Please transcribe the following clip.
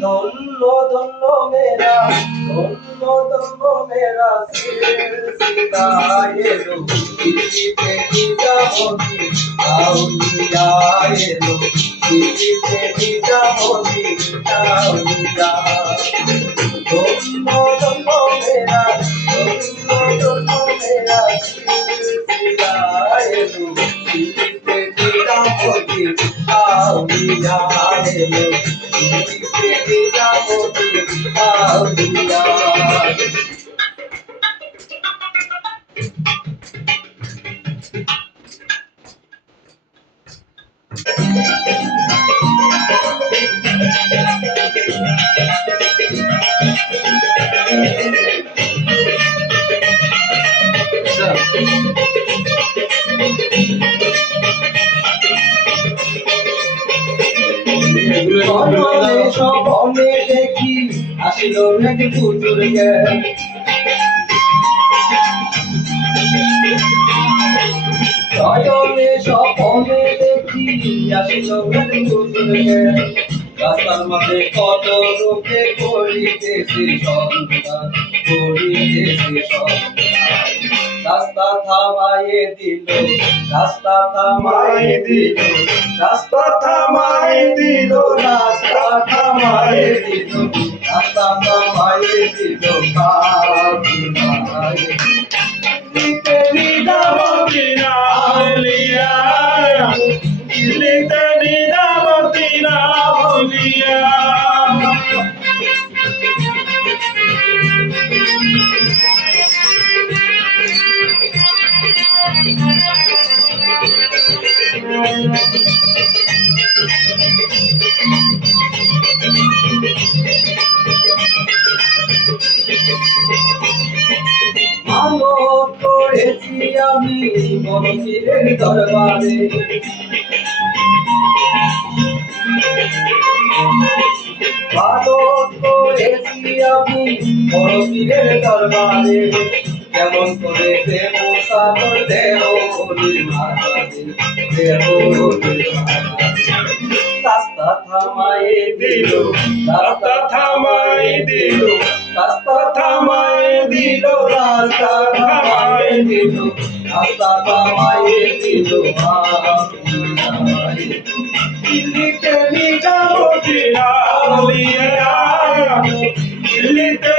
ধন্য ধন্য মেরা ধন্য ধন্য মেরা সিলসিলা এলো দিল্লিতে নিজামতি আউলিয়া এলো দিল্লিতে নিজামতি আউলিয়া ধন্য ধন্য মেরা ধন্য ধন্য মেরা সিলসিলা এলো দিল্লিতে নিজামতি আউলিয়া এলো স্বপ্নে দেখি আসিল এক পুতুল জ্ঞান শয়নে স্বপ্নে দেখি আসিল এক পুতুল জ্ঞান রাস্তার মাঝে কত লোকে করিতেছে সন্ধান করিতেছে সন্ধান রাস্তা থামাইয়ে দিল রাস্তা থামাইয়ে দিল রাস্তা থামাইয়ে দিল রাস্তা থামাইয়ে দিল রাস্তা থামাইয়ে দিল দিতে নিজামতি আউলিয়া দিতে নিজামতি আউলিয়া মানত করেছি আমি মনপীরের দরবারে মানত করেছি আমি মনপীরের দরবারে কেমন করে দেব সাদর দেহ বলির মাঝারে দেহ বলির রাস্তা থামাইয়ে দিল রাস্তা থামাইয়ে দিল রাস্তা থামাইয়ে দিল রাস্তা থামাইয়ে দিল রাস্তা থামাইয়ে দিল দিল্লিতে নিজামতি আউলিয়া দিল্লিতে